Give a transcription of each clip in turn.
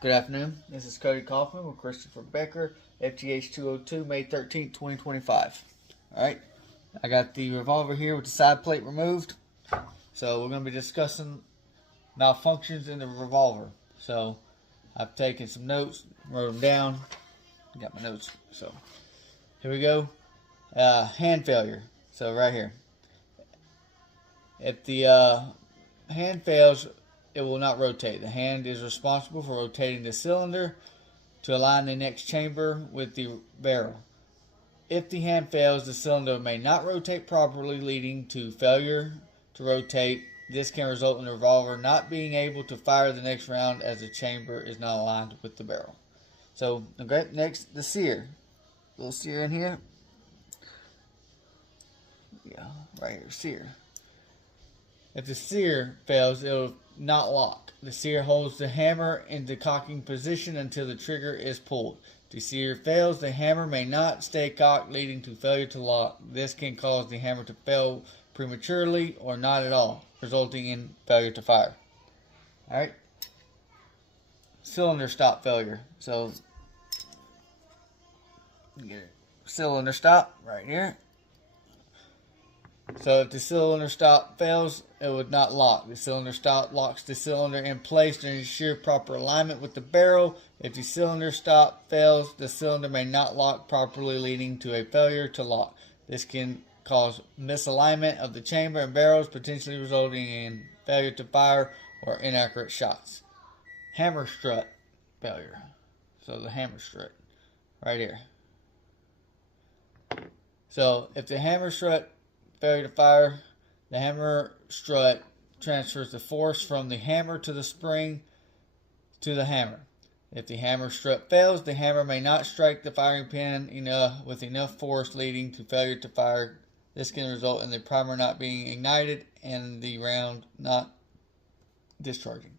Good afternoon. This is Cody Kaufman with Christopher Becker, FTH 202, May 13th, 2025. Alright, I got the revolver here with the side plate removed. So we're going to be discussing malfunctions in the revolver. So I've taken some notes, wrote them down, got my notes. So here we go. Hand failure. So right here. If the hand fails, it will not rotate. The hand is responsible for rotating the cylinder to align the next chamber with the barrel. If the hand fails, the cylinder may not rotate properly, leading to failure to rotate. This can result in the revolver not being able to fire the next round as the chamber is not aligned with the barrel. So, okay, next, the sear. Little sear in here. Yeah, right here, sear. If the sear fails, it will not lock. The sear holds the hammer in the cocking position until the trigger is pulled. If the sear fails, the hammer may not stay cocked, leading to failure to lock. This can cause the hammer to fail prematurely or not at all, resulting in failure to fire. Alright. Cylinder stop failure. So, get it. Cylinder stop right here. So if the cylinder stop fails, it would not lock. The cylinder stop locks the cylinder in place to ensure proper alignment with the barrel. If the cylinder stop fails, the cylinder may not lock properly, leading to a failure to lock. This can cause misalignment of the chamber and barrels, potentially resulting in failure to fire or inaccurate shots. Hammer strut failure. So the hammer strut right here. So if the hammer strut failure to fire, the hammer strut transfers the force from the hammer to the spring to the hammer. If the hammer strut fails, the hammer may not strike the firing pin with enough force, leading to failure to fire. This can result in the primer not being ignited and the round not discharging.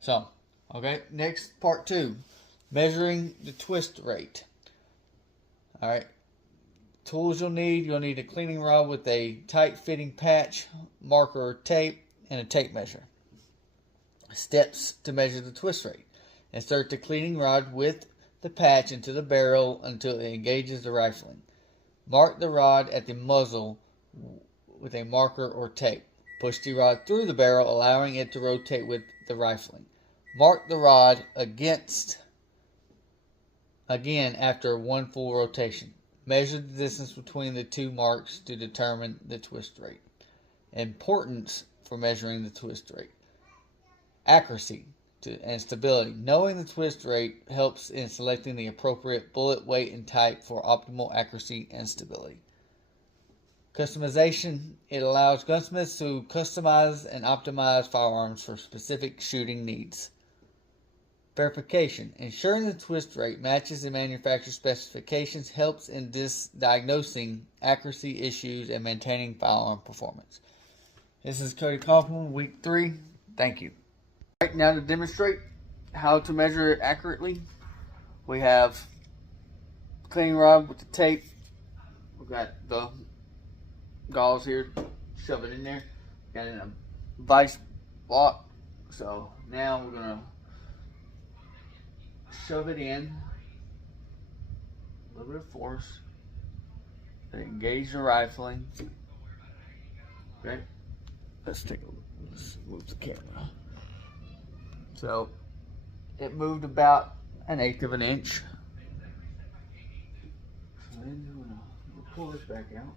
So, okay, next part 2, measuring the twist rate. Alright. Tools you'll need a cleaning rod with a tight fitting patch, marker or tape, and a tape measure. Steps to measure the twist rate. Insert the cleaning rod with the patch into the barrel until it engages the rifling. Mark the rod at the muzzle with a marker or tape. Push the rod through the barrel, allowing it to rotate with the rifling. Mark the rod again after one full rotation. Measure the distance between the two marks to determine the twist rate. Importance for measuring the twist rate. Accuracy and stability. Knowing the twist rate helps in selecting the appropriate bullet weight and type for optimal accuracy and stability. Customization. It allows gunsmiths to customize and optimize firearms for specific shooting needs. Verification. Ensuring the twist rate matches the manufacturer's specifications helps in diagnosing accuracy issues and maintaining firearm performance. This is Cody Kaufman, week 3. Thank you. Right now, to demonstrate how to measure it accurately, we have cleaning rod with the tape. We've got the gauze here. Shove it in there. Got it in a vice block. So now we're gonna shove it in, a little bit of force, engage the rifling. Okay, let's move the camera. So it moved about 1/8 of an inch. So then we'll pull this back out.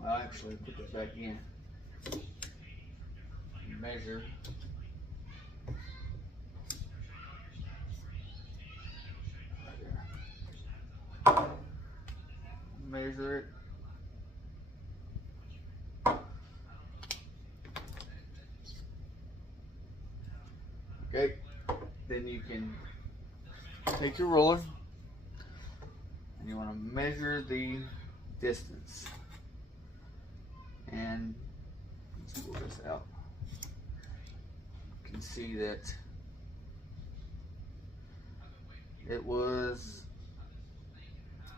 Well, actually, put this back in. Measure. Measure it. Okay, then you can take your ruler and you want to measure the distance. And let's pull this out. You can see that it was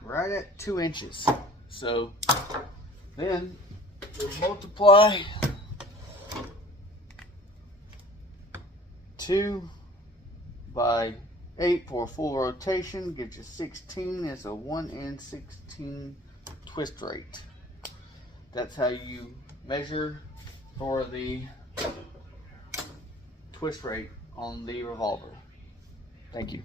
right at 2 inches. So then we multiply 2 by 8 for a full rotation, gives you 16. It's a 1 in 16 twist rate. That's how you measure for the twist rate on the revolver. Thank you.